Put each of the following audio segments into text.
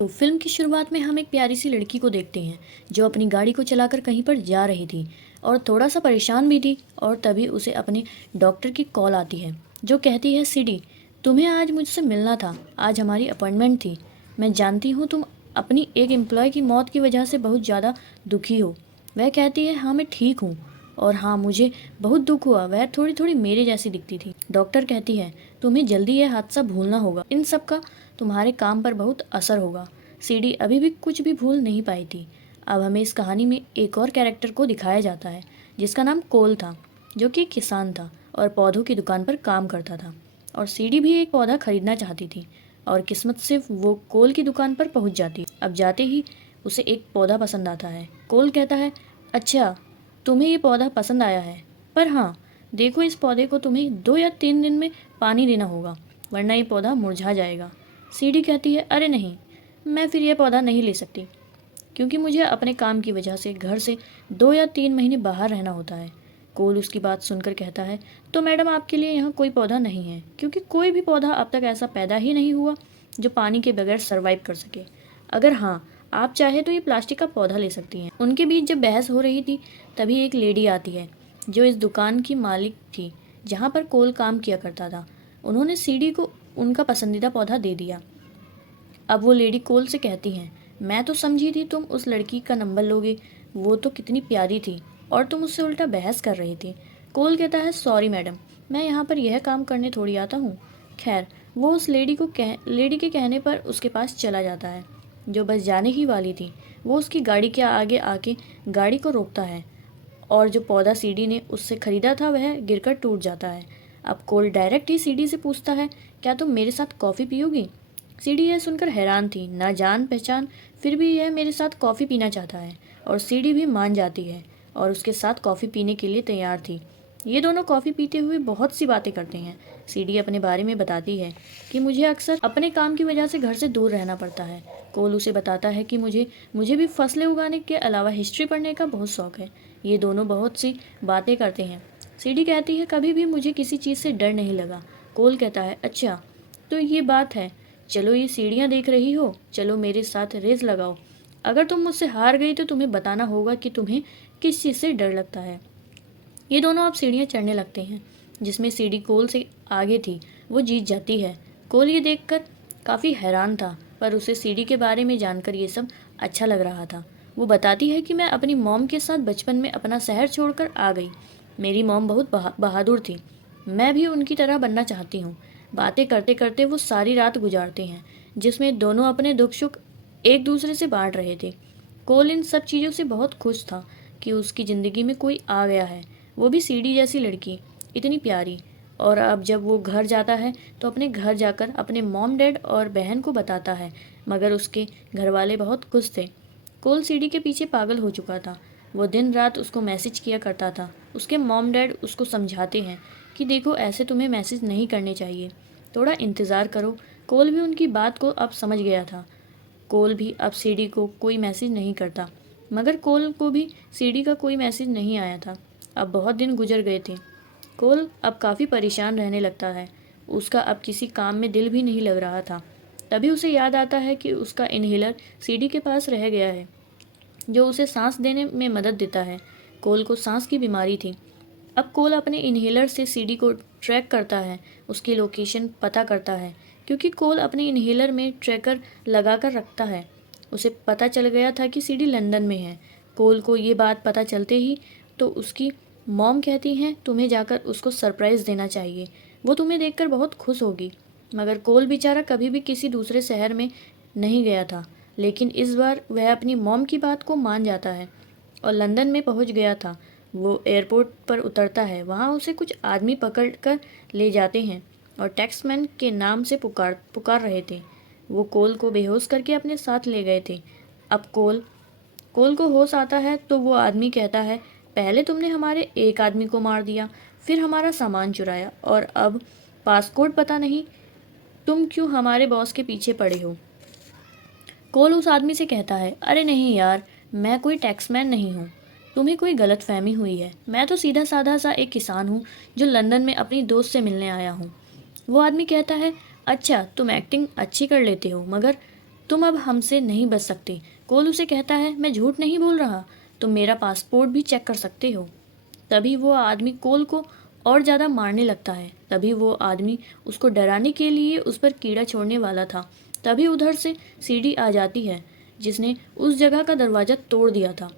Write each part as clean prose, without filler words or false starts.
तो फिल्म की शुरुआत में हम एक प्यारी सी लड़की को देखते हैं जो अपनी गाड़ी को चलाकर कहीं पर जा रही थी और थोड़ा सा परेशान भी थी। और तभी उसे अपने डॉक्टर की कॉल आती है जो कहती है, सीडी, तुम्हें आज मुझसे मिलना था। आज हमारी अपॉइंटमेंट थी। मैं जानती हूँ तुम अपनी एक एम्प्लॉय की मौत की वजह से बहुत ज़्यादा दुखी हो। वह कहती है, हाँ मैं ठीक हूँ, और हाँ मुझे बहुत दुख हुआ। वह थोड़ी थोड़ी मेरे जैसी दिखती थी। डॉक्टर कहती है, तुम्हें जल्दी यह हादसा भूलना होगा। इन सब का तुम्हारे काम पर बहुत असर होगा। सीडी अभी भी कुछ भी भूल नहीं पाई थी। अब हमें इस कहानी में एक और कैरेक्टर को दिखाया जाता है जिसका नाम कोल था, जो कि एक किसान था और पौधों की दुकान पर काम करता था। और सीडी भी एक पौधा खरीदना चाहती थी और किस्मत से वो कोल की दुकान पर पहुंच जाती। अब जाते ही उसे एक पौधा पसंद आता है। कोल कहता है, अच्छा तुम्हें ये पौधा पसंद आया है, पर हाँ देखो, इस पौधे को तुम्हें 2 या 3 दिन में पानी देना होगा, वरना ये पौधा मुरझा जाएगा। सीडी कहती है, अरे नहीं, मैं फिर यह पौधा नहीं ले सकती, क्योंकि मुझे अपने काम की वजह से घर से 2 या 3 महीने बाहर रहना होता है। कोल उसकी बात सुनकर कहता है, तो मैडम आपके लिए यहाँ कोई पौधा नहीं है, क्योंकि कोई भी पौधा अब तक ऐसा पैदा ही नहीं हुआ जो पानी के बगैर सरवाइव कर सके। अगर हाँ आप चाहे तो ये प्लास्टिक का पौधा ले सकती हैं। उनके बीच जब बहस हो रही थी तभी एक लेडी आती है जो इस दुकान की मालिक थी जहाँ पर कोल काम किया करता था। उन्होंने सीडी को उनका पसंदीदा पौधा दे दिया। अब वो लेडी कोल से कहती हैं, मैं तो समझी थी तुम उस लड़की का नंबर लोगे, वो तो कितनी प्यारी थी, और तुम उससे उल्टा बहस कर रही थी। कोल कहता है, सॉरी मैडम, मैं यहाँ पर यह काम करने थोड़ी आता हूँ। खैर, वो उस लेडी के कहने पर उसके पास चला जाता है जो बस जाने ही वाली थी। वो उसकी गाड़ी के आगे आके गाड़ी को रोकता है और जो पौधा सीडी ने उससे खरीदा था वह गिरकर टूट जाता है। अब कोल डायरेक्ट ही सीडी से पूछता है, क्या तुम मेरे साथ कॉफ़ी पियोगी? सीडी यह सुनकर हैरान थी, ना जान पहचान, फिर भी यह मेरे साथ कॉफ़ी पीना चाहता है। और सीडी भी मान जाती है और उसके साथ कॉफ़ी पीने के लिए तैयार थी। ये दोनों कॉफ़ी पीते हुए बहुत सी बातें करते हैं। सीडी अपने बारे में बताती है कि मुझे अक्सर अपने काम की वजह से घर से दूर रहना पड़ता है। कोल उसे बताता है कि मुझे भी फसलें उगाने के अलावा हिस्ट्री पढ़ने का बहुत शौक है। ये दोनों बहुत सी बातें करते हैं। सीडी कहती है, कभी भी मुझे किसी चीज़ से डर नहीं लगा। कोल कहता है, अच्छा तो ये बात है, चलो ये सीढ़ियाँ देख रही हो, चलो मेरे साथ रेस लगाओ। अगर तुम मुझसे हार गई तो तुम्हें बताना होगा कि तुम्हें किस चीज़ से डर लगता है। ये दोनों अब सीढ़ियाँ चढ़ने लगते हैं, जिसमें सीढ़ी कोल से आगे थी वो जीत जाती है। कोल ये देखकर काफ़ी हैरान था, पर उसे सीढ़ी के बारे में जानकर ये सब अच्छा लग रहा था। वो बताती है कि मैं अपनी मॉम के साथ बचपन में अपना शहर छोड़कर आ गई। मेरी मॉम बहुत बहादुर थी, मैं भी उनकी तरह बनना चाहती हूँ। बातें करते करते वो सारी रात गुजारते हैं, जिसमें दोनों अपने दुख सुख एक दूसरे से बांट रहे थे। कोल इन सब चीज़ों से बहुत खुश था कि उसकी ज़िंदगी में कोई आ गया है, वो भी सीढ़ी जैसी लड़की, इतनी प्यारी। और अब जब वो घर जाता है तो अपने घर जाकर अपने मॉम डैड और बहन को बताता है, मगर उसके घर वाले बहुत खुश थे। कोल सीढ़ी के पीछे पागल हो चुका था। वो दिन रात उसको मैसेज किया करता था। उसके मॉम डैड उसको समझाते हैं कि देखो, ऐसे तुम्हें मैसेज नहीं करने चाहिए, थोड़ा इंतज़ार करो। कोल भी उनकी बात को अब समझ गया था। कोल भी अब सीडी को कोई मैसेज नहीं करता, मगर कोल को भी सीडी का कोई मैसेज नहीं आया था। अब बहुत दिन गुजर गए थे। कोल अब काफ़ी परेशान रहने लगता है। उसका अब किसी काम में दिल भी नहीं लग रहा था। तभी उसे याद आता है कि उसका इन्हेलर सीडी के पास रह गया है, जो उसे सांस देने में मदद देता है। कोल को सांस की बीमारी थी। अब कोल अपने इन्हेलर से सीडी को ट्रैक करता है, उसकी लोकेशन पता करता है, क्योंकि कोल अपने इन्हेलर में ट्रैकर लगाकर रखता है। उसे पता चल गया था कि सीडी लंदन में है। कोल को ये बात पता चलते ही तो उसकी मॉम कहती हैं, तुम्हें जाकर उसको सरप्राइज़ देना चाहिए, वो तुम्हें देखकर बहुत खुश होगी। मगर कोल बेचारा कभी भी किसी दूसरे शहर में नहीं गया था, लेकिन इस बार वह अपनी मॉम की बात को मान जाता है और लंदन में पहुंच गया था। वो एयरपोर्ट पर उतरता है, वहाँ उसे कुछ आदमी पकड़ कर ले जाते हैं और टैक्समैन के नाम से पुकार पुकार रहे थे। वो कोल को बेहोश करके अपने साथ ले गए थे। अब कोल कोल को होश आता है तो वो आदमी कहता है, पहले तुमने हमारे एक आदमी को मार दिया, फिर हमारा सामान चुराया, और अब पासपोर्ट पता नहीं तुम क्यों हमारे बॉस के पीछे पड़े हो। कोल उस आदमी से कहता है, अरे नहीं यार, मैं कोई टैक्समैन नहीं हूँ, तुम्हें कोई गलत फहमी हुई है। मैं तो सीधा साधा सा एक किसान हूँ जो लंदन में अपनी दोस्त से मिलने आया हूँ। वो आदमी कहता है, अच्छा तुम एक्टिंग अच्छी कर लेते हो, मगर तुम अब हमसे नहीं बच सकते। कोल उसे कहता है, मैं झूठ नहीं बोल रहा, तुम मेरा पासपोर्ट भी चेक कर सकते हो। तभी वो आदमी कोल को और ज़्यादा मारने लगता है। तभी वो आदमी उसको डराने के लिए उस पर कीड़ा छोड़ने वाला था। तभी उधर से सीढ़ी आ जाती है जिसने उस जगह का दरवाज़ा तोड़ दिया था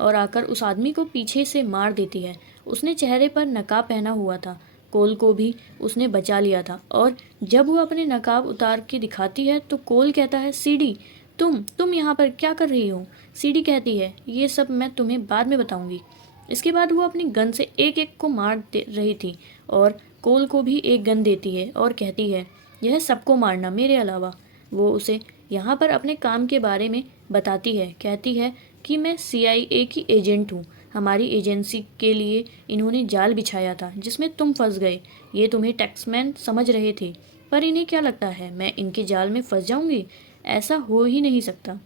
और आकर उस आदमी को पीछे से मार देती है। उसने चेहरे पर नकाब पहना हुआ था। कोल को भी उसने बचा लिया था और जब वो अपने नकाब उतार के दिखाती है तो कोल कहता है, सीढ़ी तुम यहाँ पर क्या कर रही हो? सीढ़ी कहती है, ये सब मैं तुम्हें बाद में बताऊंगी। इसके बाद वो अपनी गन से एक एक को मार दे रही थी और कोल को भी एक गन देती है और कहती है, यह सबको मारना मेरे अलावा। वो उसे यहाँ पर अपने काम के बारे में बताती है। कहती है कि मैं CIA की एजेंट हूँ। हमारी एजेंसी के लिए इन्होंने जाल बिछाया था जिसमें तुम फंस गए। ये तुम्हें टैक्समैन समझ रहे थे, पर इन्हें क्या लगता है मैं इनके जाल में फंस जाऊंगी? ऐसा हो ही नहीं सकता।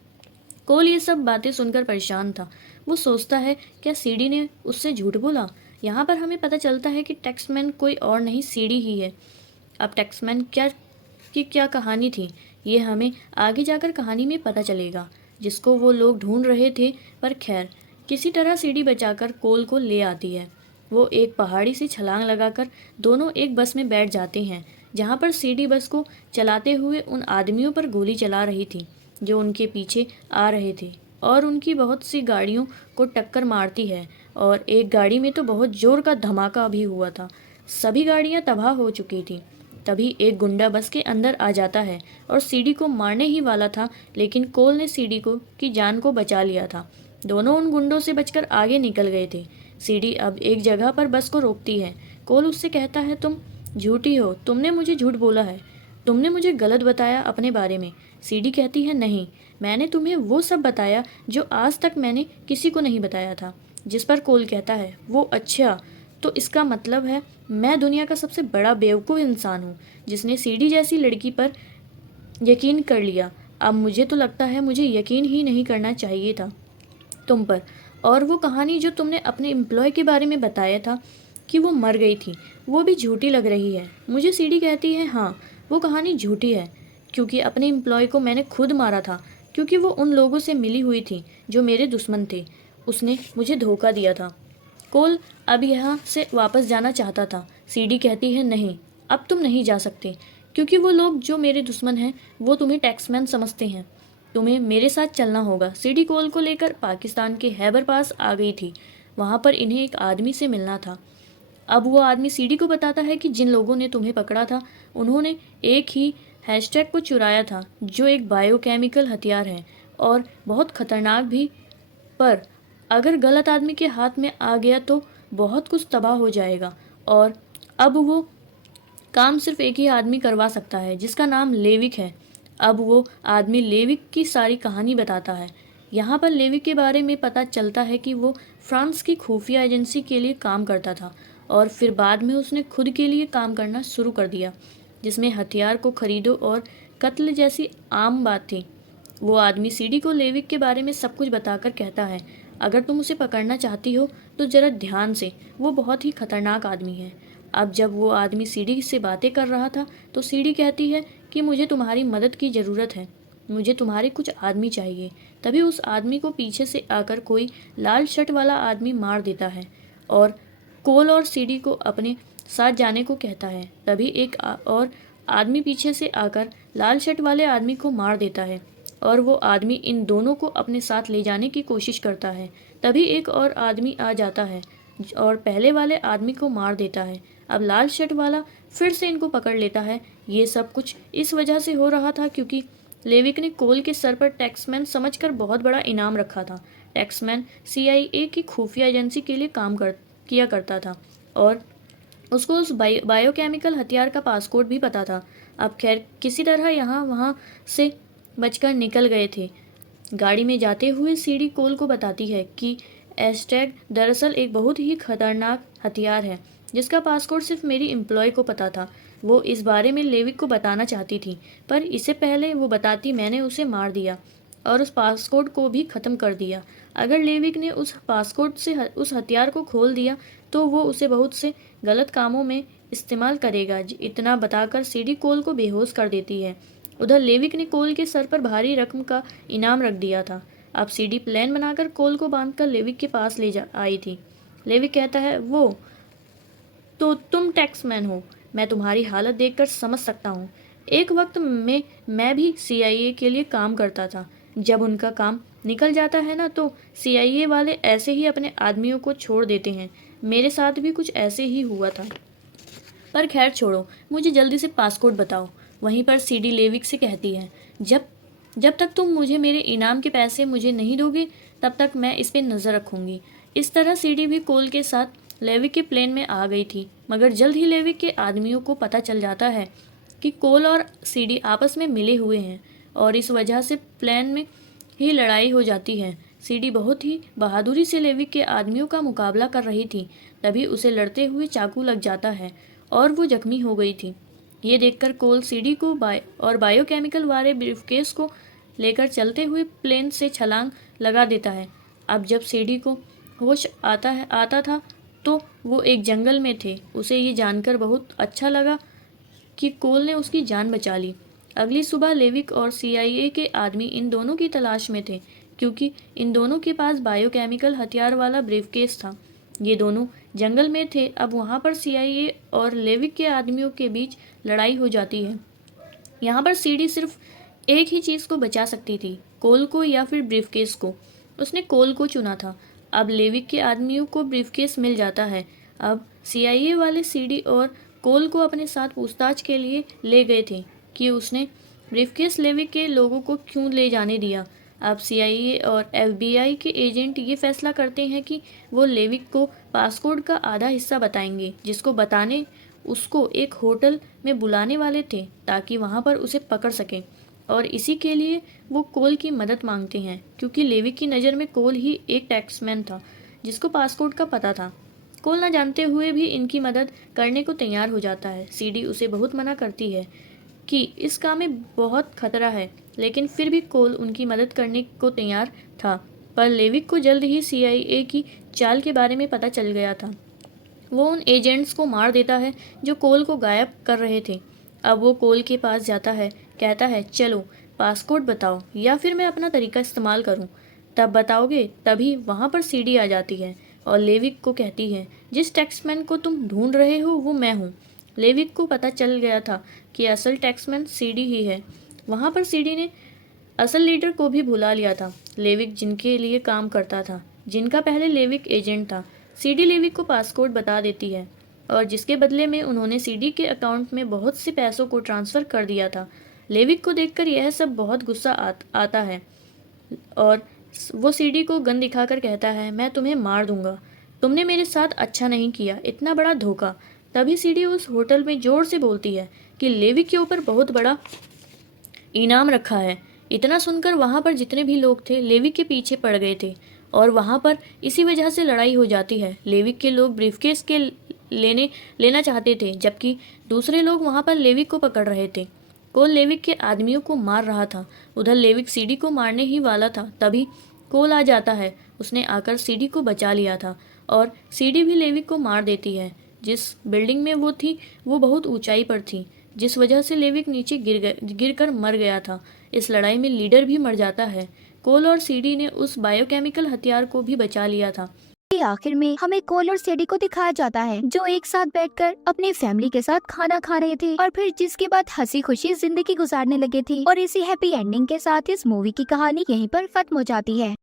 कोल ये सब बातें सुनकर परेशान था। वो सोचता है, क्या सीडी ने उससे झूठ बोला? यहाँ पर हमें पता चलता है कि टैक्समैन कोई और नहीं, सीडी ही है। अब टैक्समैन क्या कहानी थी, ये हमें आगे जाकर कहानी में पता चलेगा, जिसको वो लोग ढूंढ रहे थे। पर खैर, किसी तरह सीडी बचाकर कोल को ले आती है। वो एक पहाड़ी से छलांग लगाकर दोनों एक बस में बैठ जाते हैं, जहाँ पर सीडी बस को चलाते हुए उन आदमियों पर गोली चला रही थी जो उनके पीछे आ रहे थे और उनकी बहुत सी गाड़ियों को टक्कर मारती है। और एक गाड़ी में तो बहुत जोर का धमाका भी हुआ था। सभी गाड़ियां तबाह हो चुकी थी। तभी एक गुंडा बस के अंदर आ जाता है और सीडी को मारने ही वाला था, लेकिन कोल ने सीडी को की जान को बचा लिया था। दोनों उन गुंडों से बचकर आगे निकल गए थे। सीडी अब एक जगह पर बस को रोकती है। कोल उससे कहता है, तुम झूठी हो, तुमने मुझे झूठ बोला है, तुमने मुझे गलत बताया अपने बारे में। सीडी कहती है, नहीं, मैंने तुम्हें वो सब बताया जो आज तक मैंने किसी को नहीं बताया था। जिस पर कोल कहता है, वो अच्छा, तो इसका मतलब है मैं दुनिया का सबसे बड़ा बेवकूफ़ इंसान हूँ जिसने सीडी जैसी लड़की पर यकीन कर लिया। अब मुझे तो लगता है मुझे यकीन ही नहीं करना चाहिए था तुम पर। और वो कहानी जो तुमने अपने एम्प्लॉय के बारे में बताया था कि वो मर गई थी, वो भी झूठी लग रही है मुझे। सीडी कहती है, हाँ, वो कहानी झूठी है, क्योंकि अपने एम्प्लॉय को मैंने खुद मारा था, क्योंकि वो उन लोगों से मिली हुई थी जो मेरे दुश्मन थे। उसने मुझे धोखा दिया था। कोल अब यहाँ से वापस जाना चाहता था। सीडी कहती है, नहीं, अब तुम नहीं जा सकते, क्योंकि वो लोग जो मेरे दुश्मन हैं वो तुम्हें टैक्समैन समझते हैं। तुम्हें मेरे साथ चलना होगा। सीडी कोल को लेकर पाकिस्तान के हैबर पास आ गई थी। वहाँ पर इन्हें एक आदमी से मिलना था। अब वो आदमी सीडी को बताता है कि जिन लोगों ने तुम्हें पकड़ा था उन्होंने एक ही हैशटैग को चुराया था जो एक बायोकेमिकल हथियार है और बहुत खतरनाक भी। पर अगर गलत आदमी के हाथ में आ गया तो बहुत कुछ तबाह हो जाएगा। और अब वो काम सिर्फ एक ही आदमी करवा सकता है जिसका नाम लेविक है। अब वो आदमी लेविक की सारी कहानी बताता है। यहाँ पर लेविक के बारे में पता चलता है कि वो फ्रांस की खुफिया एजेंसी के लिए काम करता था और फिर बाद में उसने खुद के लिए काम करना शुरू कर दिया, जिसमें हथियार को खरीदो और कत्ल जैसी आम बात थी। वो आदमी सीडी को लेविक के बारे में सब कुछ बताकर कहता है, अगर तुम उसे पकड़ना चाहती हो तो जरा ध्यान से, वो बहुत ही खतरनाक आदमी है। अब जब वो आदमी सीडी से बातें कर रहा था तो सीडी कहती है कि मुझे तुम्हारी मदद की ज़रूरत है, मुझे तुम्हारे कुछ आदमी चाहिए। तभी उस आदमी को पीछे से आकर कोई लाल शर्ट वाला आदमी मार देता है और कोल और सीडी को अपने साथ जाने को कहता है। तभी एक और आदमी पीछे से आकर लाल शर्ट वाले आदमी को मार देता है और वो आदमी इन दोनों को अपने साथ ले जाने की कोशिश करता है। तभी एक और आदमी आ जाता है और पहले वाले आदमी को मार देता है। अब लाल शर्ट वाला फिर से इनको पकड़ लेता है। ये सब कुछ इस वजह से हो रहा था क्योंकि लेविक ने कोल के सर पर टैक्समैन समझकर बहुत बड़ा इनाम रखा था। टैक्समैन CIA की खुफिया एजेंसी के लिए किया करता था और उसको उस बायोकेमिकल हथियार का पासकोड भी पता था। अब खैर किसी तरह यहाँ वहाँ से बचकर निकल गए थे। गाड़ी में जाते हुए सीडी कोल को बताती है कि एस्टैग दरअसल एक बहुत ही खतरनाक हथियार है जिसका पासकोड सिर्फ मेरी एम्प्लॉय को पता था। वो इस बारे में लेविक को बताना चाहती थी, पर इससे पहले वो बताती मैंने उसे मार दिया और उस पासकोड को भी ख़त्म कर दिया। अगर लेविक ने उस पासकोड से उस हथियार को खोल दिया तो वो उसे बहुत से गलत कामों में इस्तेमाल करेगा। इतना बताकर सीडी कोल को बेहोश कर देती है उधर लेविक ने कोल के सर पर भारी रकम का इनाम रख दिया था। अब सीडी प्लान बनाकर कोल को बांधकर लेविक के पास ले जा आई थी। लेविक कहता है, वो तो तुम टैक्समैन हो, मैं तुम्हारी हालत देखकर समझ सकता हूँ। एक वक्त में मैं भी सीआईए के लिए काम करता था। जब उनका काम निकल जाता है ना, तो सीआईए वाले ऐसे ही अपने आदमियों को छोड़ देते हैं। मेरे साथ भी कुछ ऐसे ही हुआ था। पर खैर छोड़ो, मुझे जल्दी से पासकोड बताओ। वहीं पर सीडी लेविक से कहती है, जब जब तक तुम मुझे मेरे इनाम के पैसे मुझे नहीं दोगे, तब तक मैं इस पे नज़र रखूंगी। इस तरह सीडी भी कोल के साथ लेविक के प्लेन में आ गई थी। मगर जल्द ही लेविक के आदमियों को पता चल जाता है कि कोल और सीडी आपस में मिले हुए हैं, और इस वजह से प्लेन में ही लड़ाई हो जाती है। सीडी बहुत ही बहादुरी से लेविक के आदमियों का मुकाबला कर रही थी, तभी उसे लड़ते हुए चाकू लग जाता है और वो जख्मी हो गई थी। ये देखकर कोल सीडी को बायोकेमिकल वाले ब्रीफकेस को लेकर चलते हुए प्लेन से छलांग लगा देता है। अब जब सीडी को होश आता था तो वो एक जंगल में थे। उसे ये जानकर बहुत अच्छा लगा कि कोल ने उसकी जान बचा ली। अगली सुबह लेविक और सीआईए के आदमी इन दोनों की तलाश में थे, क्योंकि इन दोनों के पास बायोकेमिकल हथियार वाला ब्रीफकेस था। ये दोनों जंगल में थे। अब वहाँ पर सीआईए और लेविक के आदमियों के बीच लड़ाई हो जाती है। यहाँ पर सीडी सिर्फ एक ही चीज़ को बचा सकती थी, कोल को या फिर ब्रीफकेस को। उसने कोल को चुना था। अब लेविक के आदमियों को ब्रीफकेस मिल जाता है। अब सीआईए वाले सीडी और कोल को अपने साथ पूछताछ के लिए ले गए थे कि उसने ब्रीफकेस लेविक के लोगों को क्यों ले जाने दिया। अब सीआईए और एफबीआई के एजेंट ये फैसला करते हैं कि वो लेविक को पासकोड का आधा हिस्सा बताएंगे, जिसको बताने उसको एक होटल में बुलाने वाले थे ताकि वहाँ पर उसे पकड़ सकें। और इसी के लिए वो कोल की मदद मांगते हैं, क्योंकि लेविक की नज़र में कोल ही एक टैक्समैन था जिसको पासकोड का पता था। कोल न जानते हुए भी इनकी मदद करने को तैयार हो जाता है। सीडी उसे बहुत मना करती है कि इस काम में बहुत खतरा है, लेकिन फिर भी कोल उनकी मदद करने को तैयार था। पर लेविक को जल्द ही सीआईए की चाल के बारे में पता चल गया था। वो उन एजेंट्स को मार देता है जो कोल को गायब कर रहे थे। अब वो कोल के पास जाता है, कहता है, चलो पासकोड बताओ या फिर मैं अपना तरीका इस्तेमाल करूं। तब बताओगे? तभी वहाँ पर सीडी आ जाती है और लेविक को कहती है, जिस टैक्समैन को तुम ढूंढ रहे हो वो मैं हूँ। लेविक को पता चल गया था कि असल टैक्समैन सीडी ही है। वहाँ पर सीडी ने असल लीडर को भी भुला लिया था, लेविक जिनके लिए काम करता था, जिनका पहले लेविक एजेंट था। सीडी लेविक को पासकोड बता देती है, और जिसके बदले में उन्होंने सीडी के अकाउंट में बहुत से पैसों को ट्रांसफ़र कर दिया था। लेविक को देखकर यह सब बहुत गुस्सा आता है और वो सीडी को गन दिखाकर कहता है, मैं तुम्हें मार दूंगा, तुमने मेरे साथ अच्छा नहीं किया, इतना बड़ा धोखा। तभी सीडी उस होटल में जोर से बोलती है कि लेविक के ऊपर बहुत बड़ा इनाम रखा है। इतना सुनकर वहाँ पर जितने भी लोग थे लेविक के पीछे पड़ गए थे, और वहाँ पर इसी वजह से लड़ाई हो जाती है। लेविक के लोग ब्रीफकेस के लेना चाहते थे, जबकि दूसरे लोग वहाँ पर लेविक को पकड़ रहे थे। कोल लेविक के आदमियों को मार रहा था। उधर लेविक सीडी को मारने ही वाला था, तभी कोल आ जाता है। उसने आकर सीडी को बचा लिया था और सीडी भी लेविक को मार देती है। जिस बिल्डिंग में वो थी वो बहुत ऊंचाई पर थी, जिस वजह से लेविक नीचे गिरकर मर गया था। इस लड़ाई में लीडर भी मर जाता है। कोल और सीडी ने उस बायोकेमिकल हथियार को भी बचा लिया था। आखिर में हमें कोल और सीडी को दिखाया जाता है जो एक साथ बैठकर अपनी फैमिली के साथ खाना खा रहे थे, और फिर जिसके बाद हंसी खुशी जिंदगी गुजारने लगे थे। और इसी हैप्पी एंडिंग के साथ इस मूवी की कहानी यहीं पर खत्म हो जाती है।